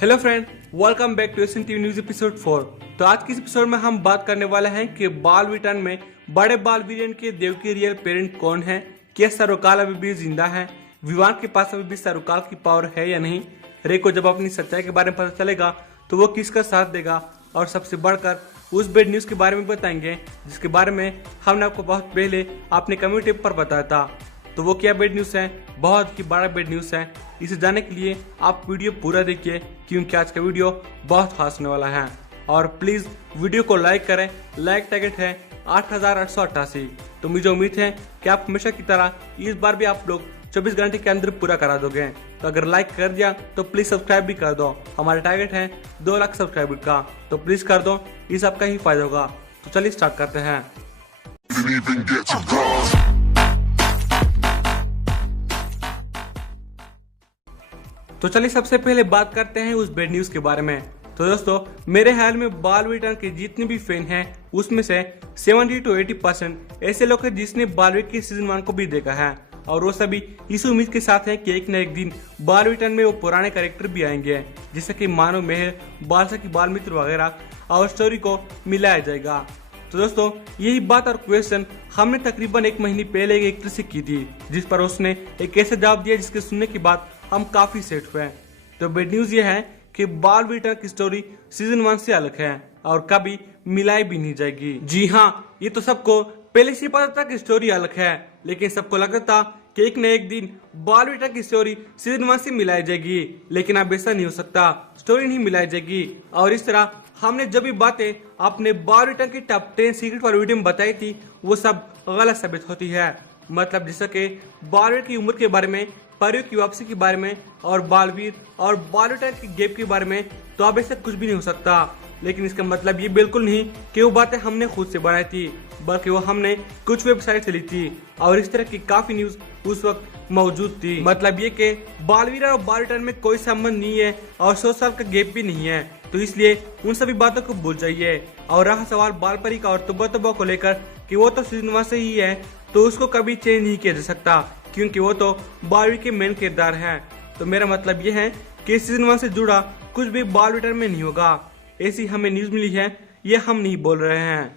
Hello friend, welcome back to SN TV news episode 4। तो आज की इस एपिसोड में हम बात करने वाले हैं कि बाल रिटर्न में बड़े बाल वीरेन के देव के रियल पेरेंट कौन है, क्या सरोकाल अभी भी जिंदा है, विवान के पास अभी भी सरोकाल की पावर है या नहीं, रे को जब अपनी सच्चाई के बारे में पता चलेगा तो वो किसका साथ देगा, और सबसे बढ़कर उस बेड न्यूज के बारे में बताएंगे जिसके बारे में हमने आपको बहुत पहले अपने कम्युनिटी पर बताया था। तो वो क्या बेड न्यूज है, बहुत ही बड़ा बेड न्यूज है। इसे जानने के लिए आप वीडियो पूरा देखिए क्योंकि आज का वीडियो बहुत खास होने वाला है। और प्लीज वीडियो को लाइक करें, लाइक टारगेट है 8888। तो मुझे उम्मीद है कि आप हमेशा की तरह इस बार भी आप लोग 24 घंटे के अंदर पूरा करा दोगे। तो अगर लाइक कर दिया तो प्लीज सब्सक्राइब भी कर दो। हमारा टारगेट है 2 लाख सब्सक्राइबर का, तो प्लीज कर दो, इस आपका ही फायदा होगा। तो चलिए स्टार्ट करते हैं। तो चलिए सबसे पहले बात करते हैं उस बेड न्यूज के बारे में। तो दोस्तों, मेरे ख्याल में बाल रिटर्न के जितने भी फैन हैं उसमें से 70 to 80% ऐसे लोग हैं जिसने बाल के सीजन 1 को भी देखा है, और वो सभी इस उम्मीद के साथ हैं कि एक न एक दिन बाल रिटर्न में वो पुराने कैरेक्टर भी आएंगे, जैसे कि मानव मेहर, बालसखी बाल मित्र वगैरह, और स्टोरी को मिलाया जाएगा। तो दोस्तों, यही बात और क्वेश्चन हमने तकरीबन 1 महीने पहले एक एक्टर से की थी, जिस पर उसने एक ऐसा जवाब दिया जिसके सुनने के बाद हम काफी सेट हुए। तो बेड न्यूज ये है कि बाल रिटर्न की स्टोरी सीजन 1 से अलग है और कभी मिलाई भी नहीं जाएगी। जी हाँ, ये तो सबको पहले से पता था कि स्टोरी अलग है, लेकिन सबको लगता था कि एक न एक दिन बाल रिटर्न की स्टोरी सीजन 1 से मिलाई जाएगी, लेकिन अब ऐसा नहीं हो सकता, स्टोरी नहीं मिलाई जाएगी। और इस तरह हमने जो भी बातें अपने बाल रिटर्न की टॉप 10 सीक्रेट वाली वीडियो में बताई थी वो सब गलत साबित होती है। मतलब जैसे कि बाल की उम्र के बारे में, परियों की वापसी के बारे में, और बालवीर और बाल रिटर्न की गैप के बारे में, तो अब ऐसा कुछ भी नहीं हो सकता। लेकिन इसका मतलब ये बिल्कुल नहीं कि वो बातें हमने खुद से बनाई थी, बल्कि वो हमने कुछ वेबसाइट से ली थी, और इस तरह की काफी न्यूज उस वक्त मौजूद थी। मतलब ये कि बालवीर और बाल रिटर्न में कोई संबंध नहीं है और 100 साल का गैप भी नहीं है, तो इसलिए उन सभी बातों को भूल जाइए। और रहा सवाल बालपरी का और तुब्बा तुब्बा को लेकर कि वो तो सीजन 1 से ही है, तो उसको कभी चेंज नहीं किया जा सकता क्योंकि वो तो बालवीर के मेन किरदार हैं। तो मेरा मतलब ये है कि सीजन 1 से जुड़ा कुछ भी बाल रिटर्न में नहीं होगा, ऐसी हमें न्यूज मिली है, ये हम नहीं बोल रहे हैं।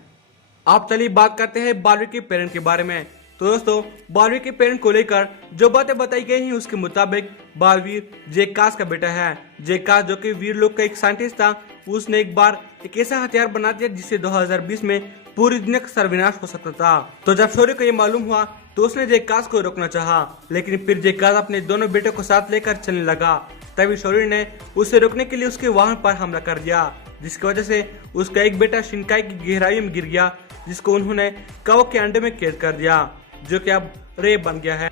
आप चलिए बात करते हैं बालवीर के पेरेंट के बारे में। तो दोस्तों, बालवीर के पेरेंट को लेकर जो बातें बताई गई हैं उसके मुताबिक बालवीर जेकास का बेटा है। जेकास जो कि वीर लोग का एक साइंटिस्ट था, उसने एक बार एक ऐसा हथियार बना दिया जिससे 2020 में पूरी दुनिया का सर्वनाश हो सकता था। तो जब शौर्य को ये मालूम हुआ तो उसने जेकास को रोकना चाहा, लेकिन फिर जेकास अपने दोनों बेटों को साथ लेकर चलने लगा। तभी शौर्य ने उसे रोकने के लिए उसके वाहन पर हमला कर दिया, जिसकी वजह से उसका एक बेटा शिनकाई की गहराई में गिर गया, जिसको उन्होंने कवक के अंडे में कैद कर दिया, जो कि अब रे बन गया है,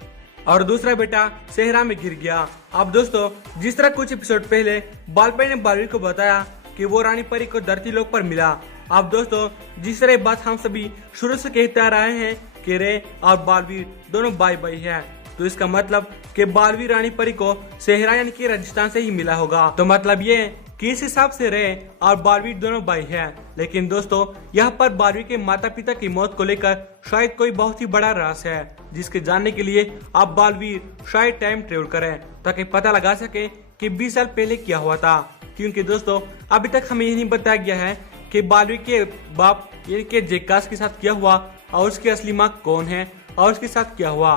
और दूसरा बेटा सेहरा में गिर गया। अब दोस्तों, जिस तरह कुछ एपिसोड पहले बालपरी ने बालवीर को बताया कि वो रानी परी को धरती लोक पर मिला, अब दोस्तों जिस तरह बात हम सभी शुरू से कहते आ रहे हैं कि रे और बालवीर दोनों भाई भाई हैं, तो इसका मतलब कि बालवीर रानी परी को सेहरा यानी कि राजस्थान से ही मिला होगा। तो मतलब ये कि इस हिसाब से रे और बालवीर दोनों भाई हैं। लेकिन दोस्तों, यहाँ पर बालवीर के माता पिता की मौत को लेकर शायद कोई बहुत ही बड़ा रहस्य है, जिसके जानने के लिए आप बालवीर शायद टाइम ट्रेवल करें ताकि पता लगा सके कि 20 साल पहले क्या हुआ था। क्योंकि दोस्तों, अभी तक हमें ये नहीं बताया गया है कि बालवीर के बाप यानी कि जेकास के साथ क्या हुआ, और उसकी असली माँ कौन है, और उसके साथ क्या हुआ।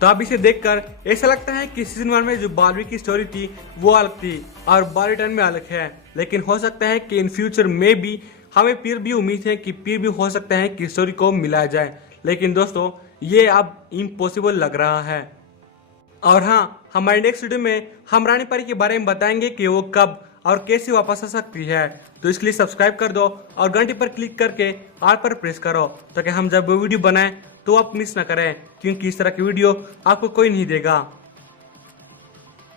तो अब इसे देखकर ऐसा लगता है कि सीजन 1 में जो बालवीर की स्टोरी थी वो अलग थी और बाल रिटर्न में अलग है। लेकिन हो सकता है कि इन फ्यूचर में भी हमें फिर भी उम्मीद है कि फिर भी हो सकता है कि स्टोरी को मिलाया जाए, लेकिन दोस्तों ये अब इम्पॉसिबल लग रहा है। और हाँ, हमारे नेक्स्ट वीडियो में हम रानी परी के बारे में बताएंगे कि वो कब और कैसे वापस आ सकती है। तो इसके लिए सब्सक्राइब कर दो और घंटी पर क्लिक करके ऑल पर प्रेस करो ताकि हम जब वो वीडियो बनाएं तो आप मिस ना करें, क्योंकि इस तरह की वीडियो आपको कोई नहीं देगा।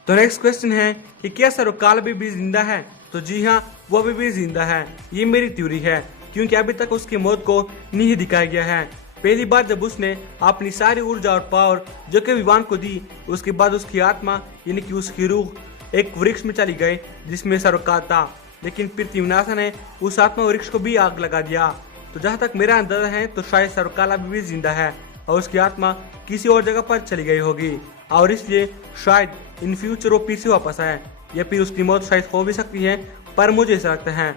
तो नेक्स्ट क्वेश्चन है कि क्या सरोकाल अभी भी जिंदा है? तो जी हाँ, वो अभी भी जिंदा है। ये मेरी थ्योरी है, क्योंकि अभी तक उसकी मौत को नहीं दिखाया गया है। पहली बार जब उसने अपनी सारी ऊर्जा और पावर जो कि विवान को दी, उसके बाद उसकी आत्मा यानी कि उसकी रूह एक वृक्ष में चली गई जिसमें सरोकाल था, लेकिन फिर तिमनासा ने उस आत्मा वृक्ष को भी आग लगा दिया। तो जहाँ तक मेरा अंदाजा है तो शायद सरोकाल अभी भी जिंदा है और उसकी आत्मा किसी और जगह पर चली गई होगी, और इसलिए शायद इन फ्यूचर वो फिर से वापस आए। या फिर उसकी मौत शायद हो भी सकती है, पर मुझे ऐसा लगता है।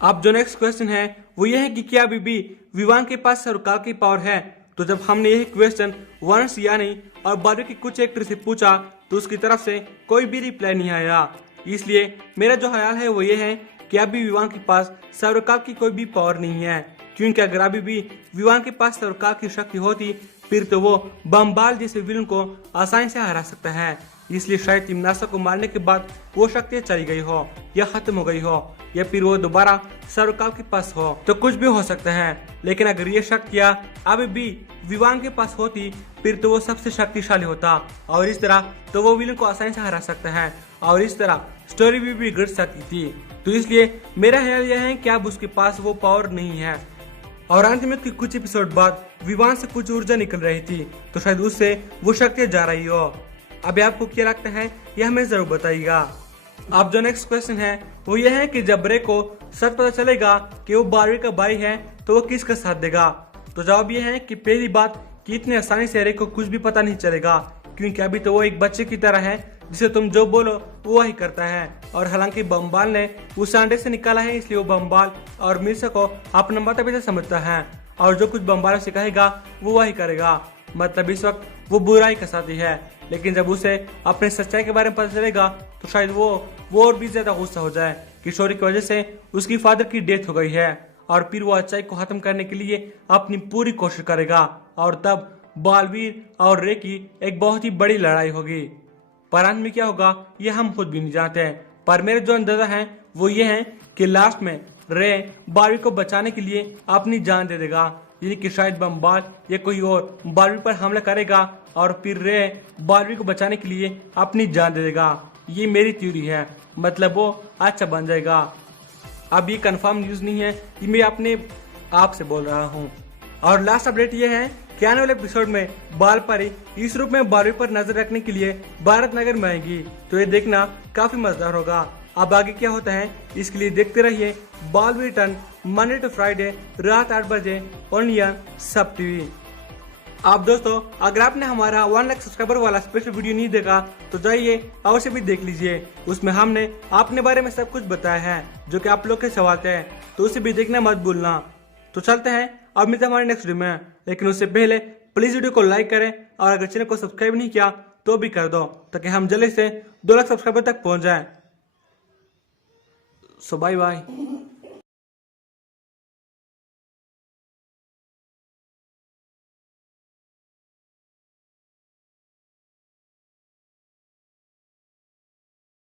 अब जो नेक्स्ट क्वेश्चन है वो ये है कि क्या अभी भी विवान के पास सर्वकाल की पावर है। तो जब हमने यही क्वेश्चन वंश यानी और बॉलीवुड की कुछ एक्टर से पूछा तो उसकी तरफ से कोई भी रिप्लाई नहीं आया। इसलिए मेरा जो ख्याल है वो ये है कि अभी विवान के पास सर्वकाल की कोई भी पावर नहीं है, क्योंकि अगर अभी भी विवान के पास सर्वकाल की शक्ति होती फिर तो वो बम्बाल जैसे विलन को आसानी से हरा सकता है। इसलिए शायद तिमनासा को मारने के बाद वो शक्ति चली गई हो या खत्म हो गई हो या फिर वो दोबारा सर्वकाल के पास हो, तो कुछ भी हो सकता है। लेकिन अगर ये शक्तियाँ अभी भी विवान के पास होती फिर तो वो सबसे शक्तिशाली होता और इस तरह तो वो विलन को आसानी से हरा सकता है और इस तरह स्टोरी भी बिगड़ सकती थी। तो इसलिए मेरा ख्याल यह है कि अब उसके पास वो पावर नहीं है। और अंत में कुछ एपिसोड बाद विवान से कुछ ऊर्जा निकल रही थी, तो शायद उससे वो शक्ति जा रही हो। अभी आपको क्या लगता है यह हमें जरूर बताइएगा। अब जो नेक्स्ट क्वेश्चन है वो ये है कि जब रे को सच पता चलेगा कि वो बारहवीं का भाई है तो वो किसका साथ देगा। तो जवाब ये है कि पहली बात कि इतनी आसानी से रे को कुछ भी पता नहीं चलेगा, क्योंकि अभी तो वो एक बच्चे की तरह है जिसे तुम जो बोलो वो वही करता है। और हालांकि बम्बाल ने उस अंडे से निकाला है इसलिए वो बम्बाल और मिर्सा को अपना माता पिता समझता है और जो कुछ बम्बाल उसे कहेगा वो वही करेगा। मतलब इस वक्त वो बुराई का साथी है, लेकिन जब उसे अपने सच्चाई के बारे में पता चलेगा तो शायद वो और भी ज्यादा गुस्सा हो जाए कि शोरी की वजह से उसकी फादर की डेथ हो गई है और फिर वो अच्छाई को खत्म करने के लिए अपनी पूरी कोशिश करेगा और तब बालवीर और रे की एक बहुत ही बड़ी लड़ाई होगी। पर अंत में क्या होगा ये हम खुद भी नहीं जानते हैं, पर मेरे जो अंदाजा है वो ये है कि लास्ट में रे बारहवीं को बचाने के लिए अपनी जान दे देगा, यानी कि शायद बम्बाल या कोई और बारहवीं पर हमला करेगा और फिर रे बारहवीं को बचाने के लिए अपनी जान दे देगा। ये मेरी थ्योरी है, मतलब वो अच्छा बन जाएगा। अब ये कंफर्म न्यूज नहीं है, ये मैं अपने आप से बोल रहा हूँ। और लास्ट अपडेट ये है कि आने वाले एपिसोड में बाल परी इस रूप में बारहवीं पर नजर रखने के लिए भारत नगर में आएगी, तो ये देखना काफी मजेदार होगा। अब आगे क्या होता है इसके लिए देखते रहिए बाल रिटर्न मंडे टू फ्राइडे रात 8 बजे ओनली सब टीवी। आप दोस्तों अगर आपने हमारा 1 लाख सब्सक्राइबर वाला स्पेशल वीडियो नहीं देखा तो जाइए अवश्य भी देख लीजिए। उसमें हमने अपने बारे में सब कुछ बताया है जो कि आप लोग के सवाल थे, तो उसे भी देखना मत भूलना। तो चलते हैं अब मिलते हैं हमारे नेक्स्ट वीडियो में, लेकिन उससे पहले प्लीज वीडियो को लाइक करें और अगर चैनल को सब्सक्राइब नहीं किया तो भी कर दो ताकि हम जल्दी से 2 लाख सब्सक्राइबर तक पहुंच जाएं। सो बाय बाय।